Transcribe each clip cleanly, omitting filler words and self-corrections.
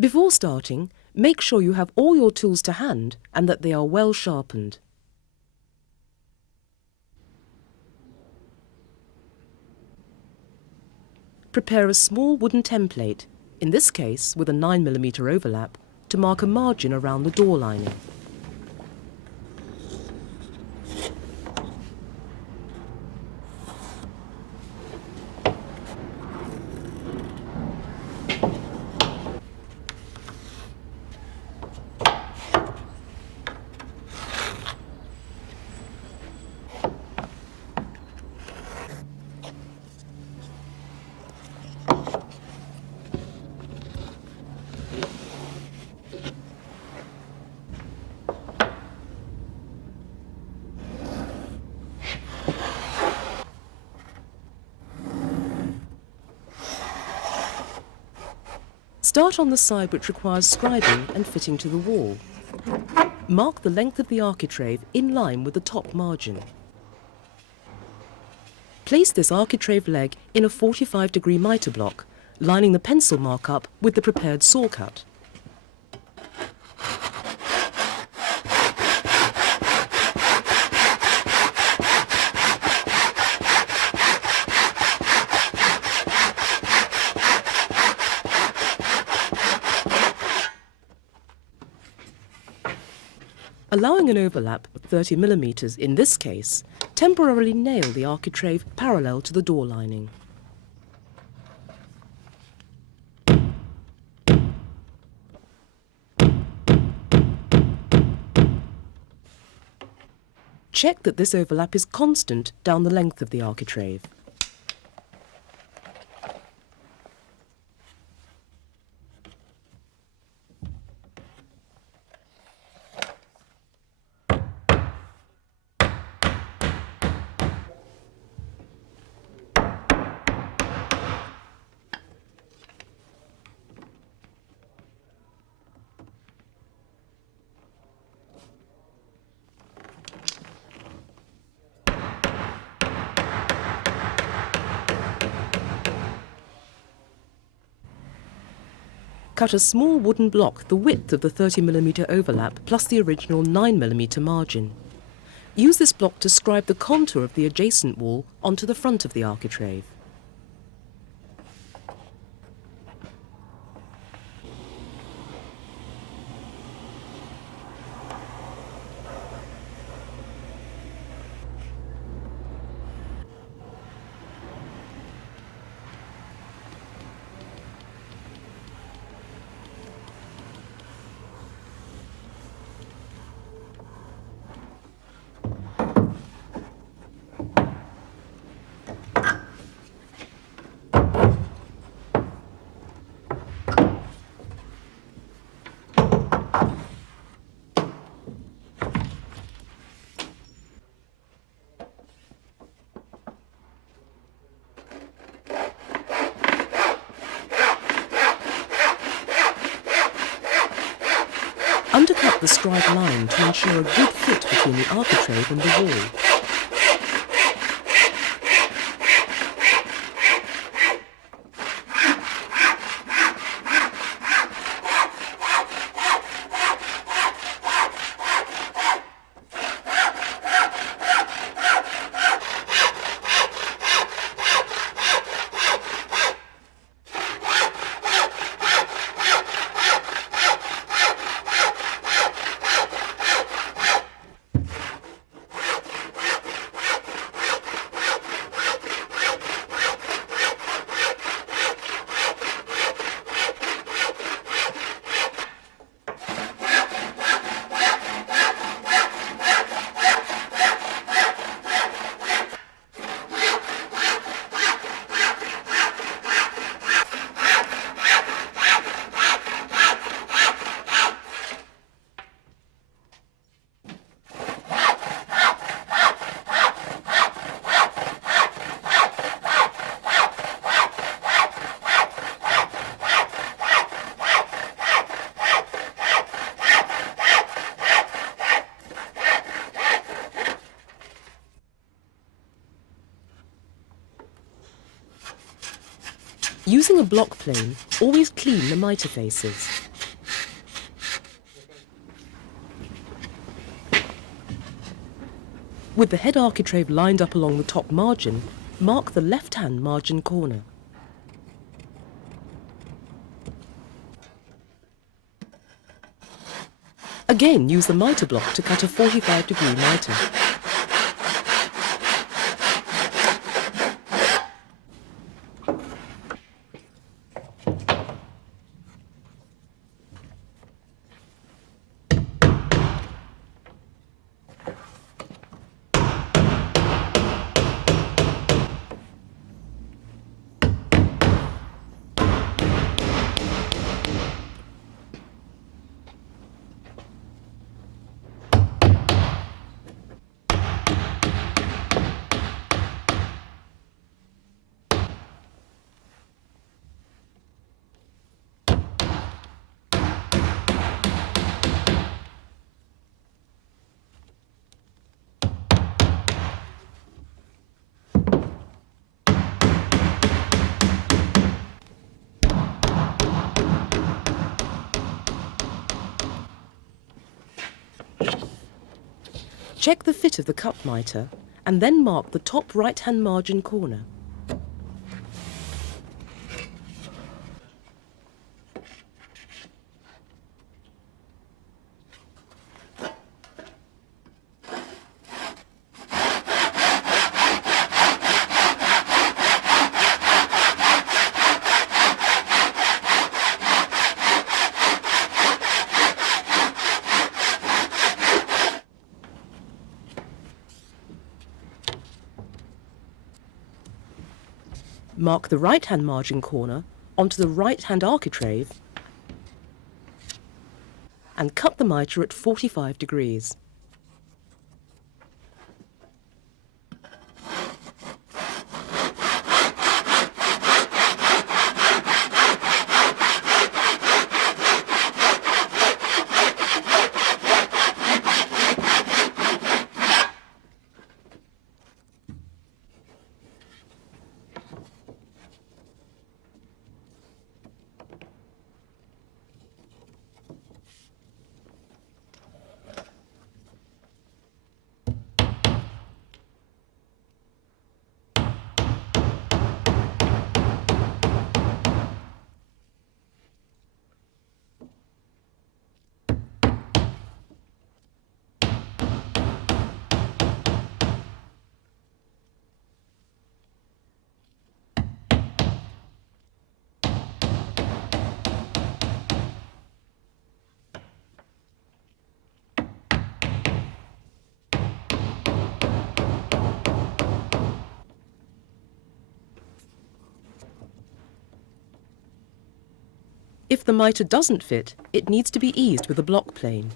Before starting, make sure you have all your tools to hand and that they are well sharpened. Prepare a small wooden template, in this case with a 9mm overlap, to mark a margin around the door lining. Start on the side which requires scribing and fitting to the wall. Mark the length of the architrave in line with the top margin. Place this architrave leg in a 45-degree mitre block, lining the pencil markup with the prepared saw cut. Allowing an overlap of 30mm in this case, temporarily nail the architrave parallel to the door lining. Check that this overlap is constant down the length of the architrave. Cut a small wooden block the width of the 30mm overlap plus the original 9mm margin. Use this block to scribe the contour of the adjacent wall onto the front of the architrave. Undercut the scribed line to ensure a good fit between the architrave and the wall. Using a block plane, always clean the mitre faces. With the head architrave lined up along the top margin, mark the left-hand margin corner. Again, use the mitre block to cut a 45-degree mitre. Check the fit of the cut mitre and then mark the top right-hand margin corner. Mark the right-hand margin corner onto the right-hand architrave and cut the mitre at 45 degrees. If the mitre doesn't fit, it needs to be eased with a block plane.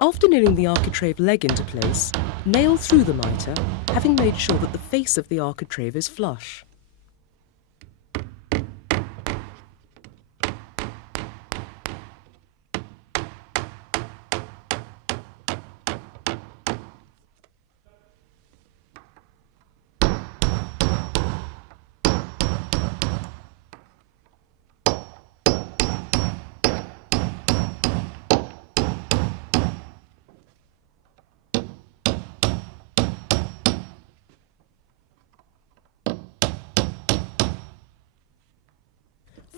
After nailing the architrave leg into place, nail through the mitre, having made sure that the face of the architrave is flush.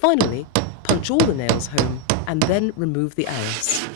Finally, punch all the nails home and then remove the arras.